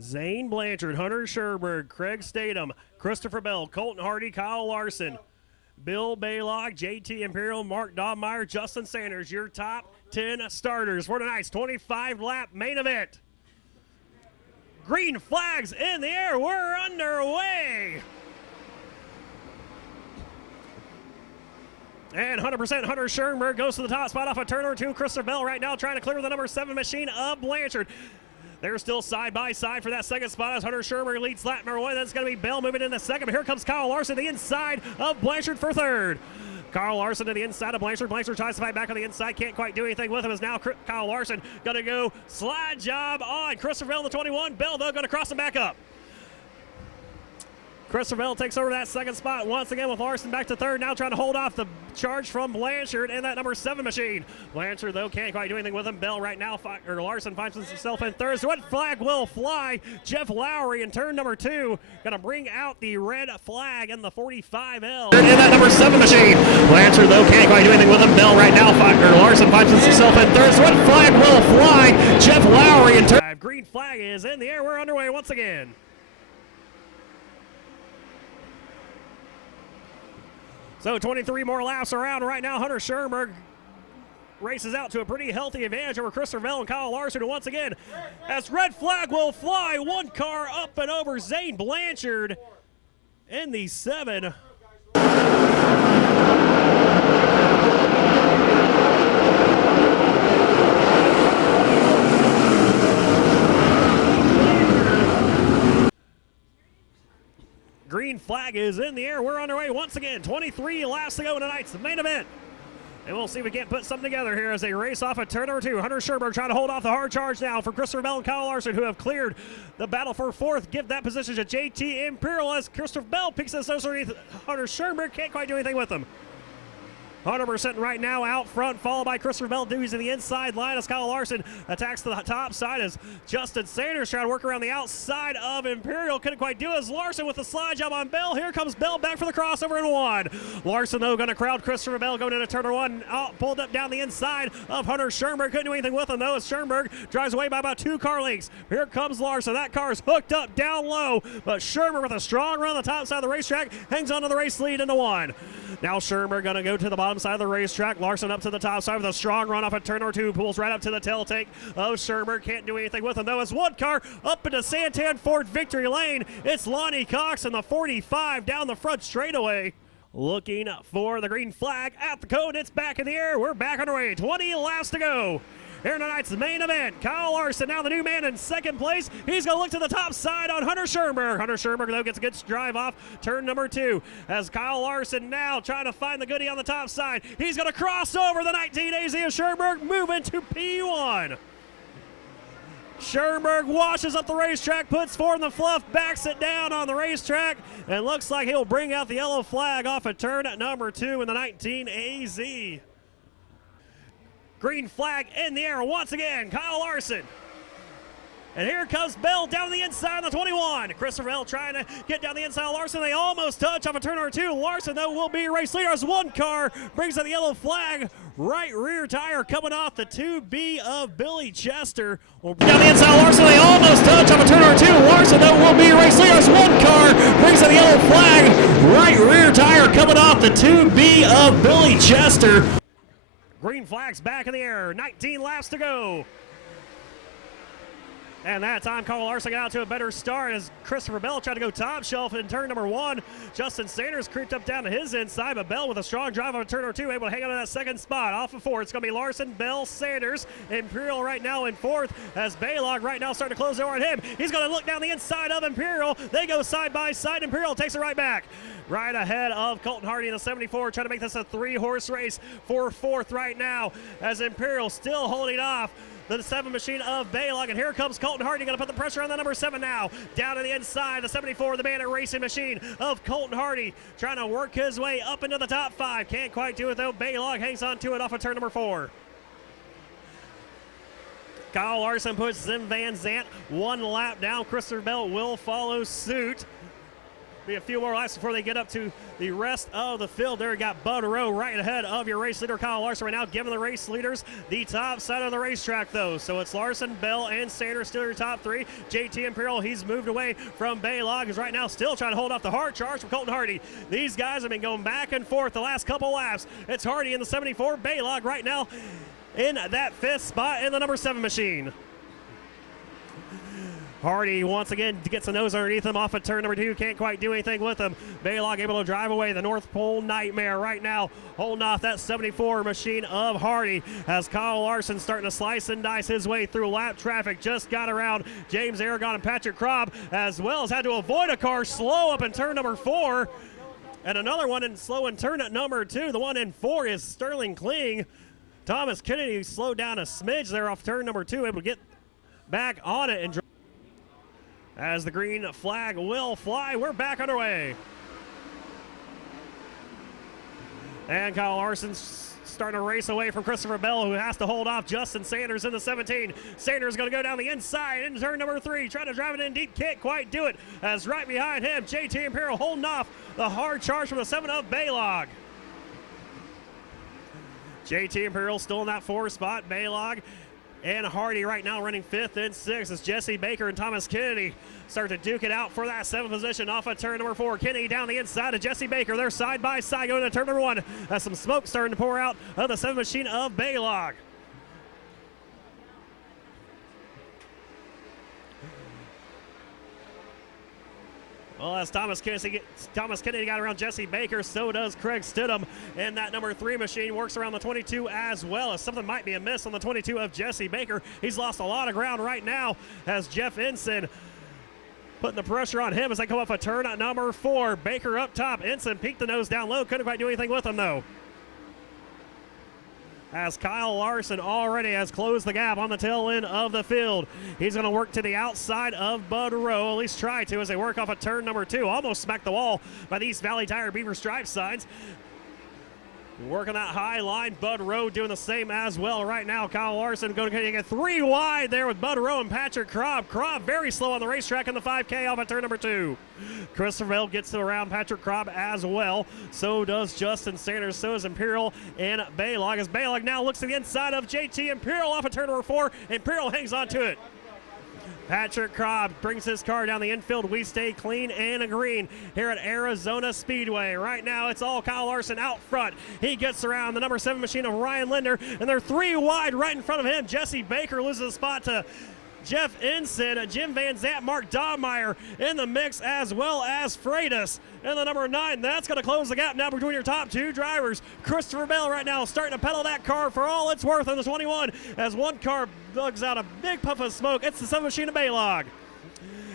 Zane Blanchard, Hunter Sherberg, Craig Statham, Christopher Bell, Colton Hardy, Kyle Larson, Bill Baylock, JT Imperial, Mark Dobmeyer, Justin Sanders, your top 10 starters for tonight's 25-lap main event. Green flags in the air, we're underway. And 100% Hunter Sherberg goes to the top spot off of turn number 2. Christopher Bell right now trying to clear the number 7 machine of Blanchard. They're still side by side for that second spot as Hunter Sherberg leads lap number 1. That's going to be Bell moving into second. But here comes Kyle Larson, the inside of Blanchard for third. Kyle Larson to the inside of Blanchard. Blanchard tries to fight back on the inside. Can't quite do anything with him as now Kyle Larson going to go slide job on Christopher Bell in the 21. Bell, though, going to cross him back up. Christopher Bell takes over that second spot once again with Larson back to third. Now trying to hold off the charge from Blanchard and that number 7 machine. Blanchard, though, can't quite do anything with him. Bell right now, Larson finds himself in third. So red flag will fly. Jeff Lowry in turn number 2. Going to bring out the red flag in the 45L. And that number 7 machine. Blanchard, though, can't quite do anything with him. Bell right now, Larson finds himself in third. So red flag will fly. Jeff Lowry in turn 5. Green flag is in the air. We're underway once again. So 23 more laps around right now. Hunter Sherberg races out to a pretty healthy advantage over Christopher Bell and Kyle Larson. And once again, as red flag will fly, one car up and over Zane Blanchard in the 7. Green flag is in the air. We're underway once again. 23 laps to go in tonight's main event. And we'll see if we can't put something together here as they race off at turn number 2. Hunter Sherberg trying to hold off the hard charge now for Christopher Bell and Kyle Larson, who have cleared the battle for 4th. Give that position to JT Imperial as Christopher Bell picks us underneath Hunter Sherberg. Can't quite do anything with him. 100% right now out front, followed by Christopher Bell. Dewey's in the inside line as Kyle Larson attacks the top side as Justin Sanders trying to work around the outside of Imperial. Couldn't quite do as Larson with a slide job on Bell. Here comes Bell back for the crossover in 1. Larson, though, going to crowd Christopher Bell going into turn 1. Pulled up down the inside of Hunter Sherberg. Couldn't do anything with him, though, as Sherberg drives away by about 2 car lengths. Here comes Larson. That car is hooked up down low, but Sherberg with a strong run on the top side of the racetrack hangs on to the race lead into 1. Now Sherberg going to go to the bottom side of the racetrack. Larson up to the top side with a strong run off at turn number 2. Pulls right up to the tail tank of Sherberg. Can't do anything with him, though, as one car up into Santan Ford victory lane. It's Lonnie Cox in the 45 down the front straightaway. Looking for the green flag at the cone. It's back in the air. We're back underway. 20 laps to go. Here tonight's main event, Kyle Larson, now the new man in second place. He's going to look to the top side on Hunter Sherberg. Hunter Sherberg, though, gets a good drive off turn number 2. As Kyle Larson now trying to find the goodie on the top side. He's going to cross over the 19 AZ of Sherberg, moving to P1. Sherberg washes up the racetrack, puts forward the fluff, backs it down on the racetrack, and looks like he'll bring out the yellow flag off at turn number 2 in the 19 AZ. Green flag in the air once again, Kyle Larson. And here comes Bell down the inside on the 21. Christopher Bell trying to get down the inside of Larson. They almost touch off of turn number 2. Larson, though, will be race leader as one car brings out the yellow flag. Right rear tire coming off the 2B of Billy Chester. Down the inside of Larson. They almost touch off of turn number 2. Larson, though, will be race leader as one car brings out the yellow flag. Right rear tire coming off the 2B of Billy Chester. Green flag's back in the air. 19 laps to go. And that time, Kyle Larson got out to a better start as Christopher Bell tried to go top shelf in turn number 1. Justin Sanders creeped up down to his inside, but Bell with a strong drive on turn number 2, able to hang on to that second spot. Off of 4, it's going to be Larson, Bell, Sanders. Imperial right now in 4th as Baylog right now starting to close over on him. He's going to look down the inside of Imperial. They go side by side. Imperial takes it right back. Right ahead of Colton Hardy in the 74, trying to make this a 3-horse race for 4th right now as Imperial still holding off the 7 machine of Baylog. And here comes Colton Hardy, going to put the pressure on the number 7 now. Down to the inside, the 74, the Bandit Racing machine of Colton Hardy, trying to work his way up into the top 5. Can't quite do it, though. Baylog hangs on to it off of turn number 4. Kyle Larson puts Zim Van Zant 1 lap down. Christopher Bell will follow suit. Be a few more laps before they get up to the rest of the field there. You got Bud Rowe right ahead of your race leader, Kyle Larson, right now, giving the race leaders the top side of the racetrack, though. So it's Larson, Bell, and Sanders still your top three. JT Imperial, he's moved away from Baylog, is right now still trying to hold off the hard charge from Colton Hardy. These guys have been going back and forth the last couple laps. It's Hardy in the 74, Baylog right now in that 5th spot in the number 7 machine. Hardy once again gets the nose underneath him off of turn number 2. Can't quite do anything with him. Baylog able to drive away the North Pole Nightmare right now, holding off that 74 machine of Hardy as Kyle Larson starting to slice and dice his way through lap traffic. Just got around James Aragon and Patrick Krob, as well as had to avoid a car slow up in turn number 4. And another one in slow in turn at number 2. The one in 4 is Sterling Kling. Thomas Kennedy slowed down a smidge there off turn number 2, able to get back on it and drive. As the green flag will fly, we're back underway. And Kyle Larson's starting to race away from Christopher Bell, who has to hold off Justin Sanders in the 17. Sanders going to go down the inside into turn number 3, trying to drive it in deep, can't quite do it, as right behind him, JT Imperial holding off the hard charge from the 7 of Baylog. JT Imperial still in that 4 spot. Baylog and Hardy right now running 5th and 6th as Jesse Baker and Thomas Kennedy start to duke it out for that 7th position off of turn number 4. Kennedy down the inside of Jesse Baker. They're side by side going to turn number 1. As some smoke starting to pour out of the 7th machine of Baylog. Well, as Thomas Kennedy got around Jesse Baker, so does Craig Stidham. And that number 3 machine works around the 22 as well, as something might be amiss on the 22 of Jesse Baker. He's lost a lot of ground right now as Jeff Ensign putting the pressure on him as they come off a turn at number 4. Baker up top. Ensign peeked the nose down low. Couldn't quite do anything with him, though. As Kyle Larson already has closed the gap on the tail end of the field. He's going to work to the outside of Bud Rowe, at least try to, as they work off of turn number 2. Almost smacked the wall by the East Valley Tire Beaver Stripe signs. Working that high line, Bud Rowe doing the same as well right now. Kyle Larson going to get 3 wide there with Bud Rowe and Patrick Krob. Krob very slow on the racetrack in the 5K off at turn number 2. Christopher Bell gets around Patrick Krob as well. So does Justin Sanders. So is Imperial and Baylog. As Baylog now looks to the inside of JT Imperial off at turn number 4. Imperial hangs on to it. Patrick Krob brings his car down the infield. We stay clean and green here at Arizona Speedway. Right now, it's all Kyle Larson out front. He gets around the number 7 machine of Ryan Linder, and they're 3 wide right in front of him. Jesse Baker loses a spot to Jeff Ensign, Jim Van Zant, Mark Dahmeyer in the mix, as well as Freitas in the number 9. That's going to close the gap now between your top 2 drivers. Christopher Bell right now starting to pedal that car for all it's worth in the 21 as one car bugs out a big puff of smoke. It's the 7 machine of Baylog.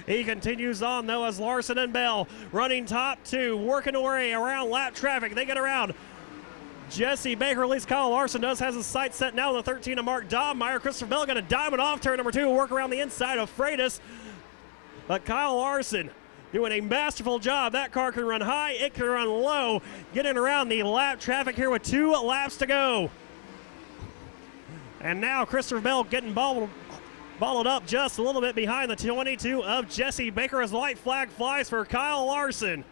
He continues on, though, as Larson and Bell running top 2, working their way around lap traffic. They get around Jesse Baker, at least Kyle Larson has his sights set now on the 13 of Mark Dahmeyer. Christopher Bell going to diamond off turn number 2, work around the inside of Freitas. But Kyle Larson doing a masterful job. That car can run high, it can run low, getting around the lap traffic here with 2 laps to go. And now Christopher Bell getting balled up just a little bit behind the 22 of Jesse Baker as the white flag flies for Kyle Larson.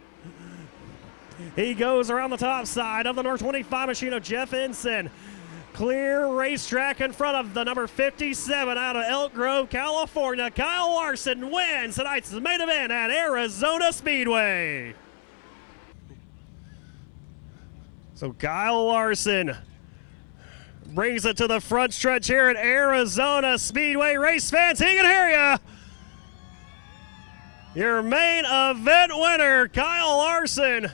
He goes around the top side of the number 25 machine of Jeff Ensign. Clear racetrack in front of the number 57 out of Elk Grove, California. Kyle Larson wins tonight's main event at Arizona Speedway. So Kyle Larson brings it to the front stretch here at Arizona Speedway. Race fans, he can hear you. Your main event winner, Kyle Larson,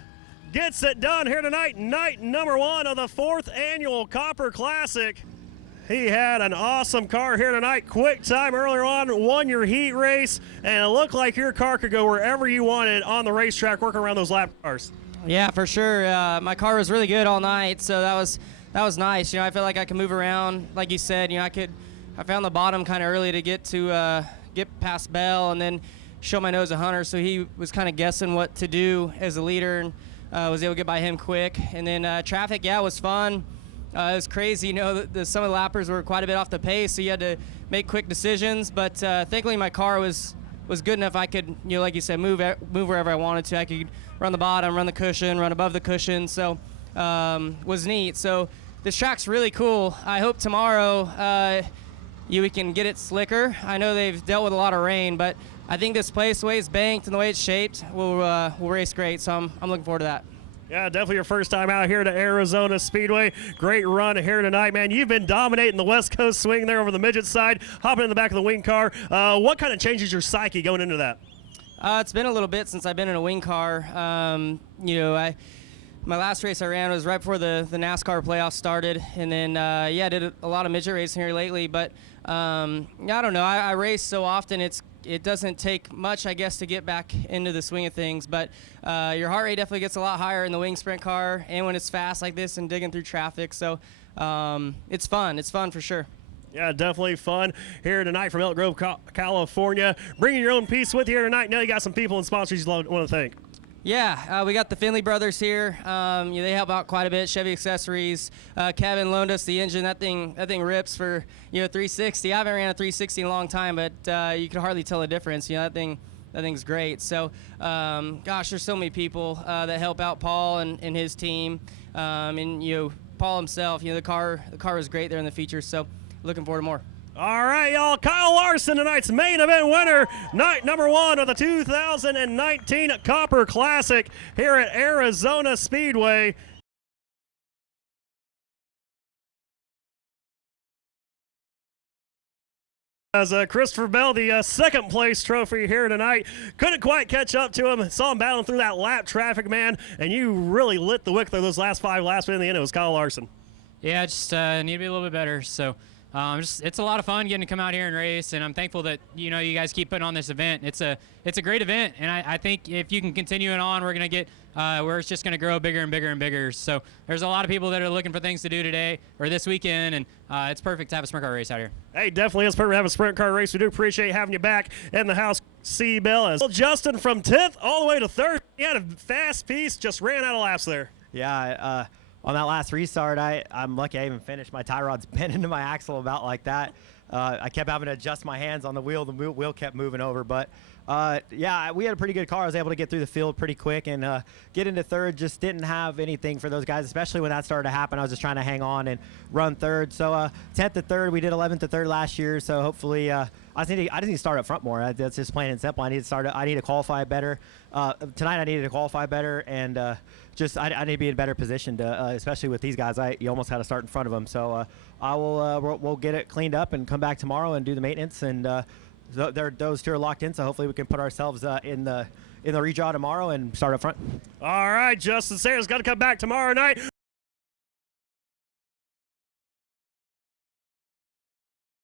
gets it done here tonight, night number 1 of the 4th annual Copper Classic. He had an awesome car here tonight. Quick time earlier on, won your heat race, and it looked like your car could go wherever you wanted on the racetrack, working around those lap cars. Yeah, for sure. My car was really good all night, so that was nice. You know, I feel like I can move around, like you said. You know, I found the bottom kind of early to get past Bell, and then show my nose to Hunter, so he was kind of guessing what to do as a leader, and was able to get by him quick. And then traffic, yeah, was fun. It was crazy. You know, some of the lappers were quite a bit off the pace, so you had to make quick decisions. But thankfully, my car was was good enough. I could, like you said, move wherever I wanted to. I could run the bottom, run the cushion, run above the cushion. So was neat. So this track's really cool. I hope tomorrow we can get it slicker. I know they've dealt with a lot of rain, but I think this place, the way it's banked and the way it's shaped, will race great. So I'm looking forward to that. Yeah, definitely your first time out here to Arizona Speedway. Great run here tonight, man. You've been dominating the West Coast swing there over the midget side, hopping in the back of the wing car. What kind of changes your psyche going into that? It's been a little bit since I've been in a wing car. My last race I ran was right before the NASCAR playoffs started, and then I did a lot of midget racing here lately. But I don't know. I race so often it doesn't take much, I guess, to get back into the swing of things. But your heart rate definitely gets a lot higher in the wing sprint car, and when it's fast like this and digging through traffic. So it's fun. It's fun for sure. Yeah, definitely fun here tonight from Elk Grove, California. Bringing your own piece with you here tonight. Now you got some people and sponsors you want to thank. Yeah, we got the Finley brothers here. They help out quite a bit. Chevy Accessories. Kevin loaned us the engine. That thing rips for 360. I haven't ran a 360 in a long time, but you can hardly tell the difference. That thing's great. So, gosh, there's so many people that help out Paul and his team, and Paul himself. The car was great there in the features. So, looking forward to more. All right, y'all. Kyle Larson, tonight's main event winner, night number 1 of the 2019 Copper Classic here at Arizona Speedway. As Christopher Bell, the second place trophy here tonight, couldn't quite catch up to him. Saw him battling through that lap traffic, man, and you really lit the wick through those last 5 laps. But in the end, it was Kyle Larson. Yeah, just need to be a little bit better. So. It's a lot of fun getting to come out here and race, and I'm thankful that you guys keep putting on this event. It's a great event, and I think if you can continue it on, we're gonna get where it's just gonna grow bigger and bigger and bigger. So there's a lot of people that are looking for things to do today or this weekend, and it's perfect to have a sprint car race out here. Hey, definitely it's perfect to have a sprint car race. We do appreciate having you back in the house, C. Bell. As Justin from 10th all the way to 3rd. He had a fast piece, just ran out of laps there. Yeah. On that last restart, I'm lucky I even finished. My tie rod's bent into my axle about like that. I kept having to adjust my hands on the wheel. The wheel kept moving over. But, yeah, we had a pretty good car. I was able to get through the field pretty quick and get into 3rd. Just didn't have anything for those guys, especially when that started to happen. I was just trying to hang on and run 3rd. So 10th to 3rd. We did 11th to 3rd last year. So hopefully I just need to start up front more. That's just plain and simple. I need to qualify better. Tonight I needed to qualify better, and I need to be in a better position to, especially with these guys. You almost had to start in front of them. So we'll get it cleaned up and come back tomorrow and do the maintenance. And those two are locked in. So hopefully we can put ourselves in the redraw tomorrow and start up front. All right, Justin Sayers got to come back tomorrow night.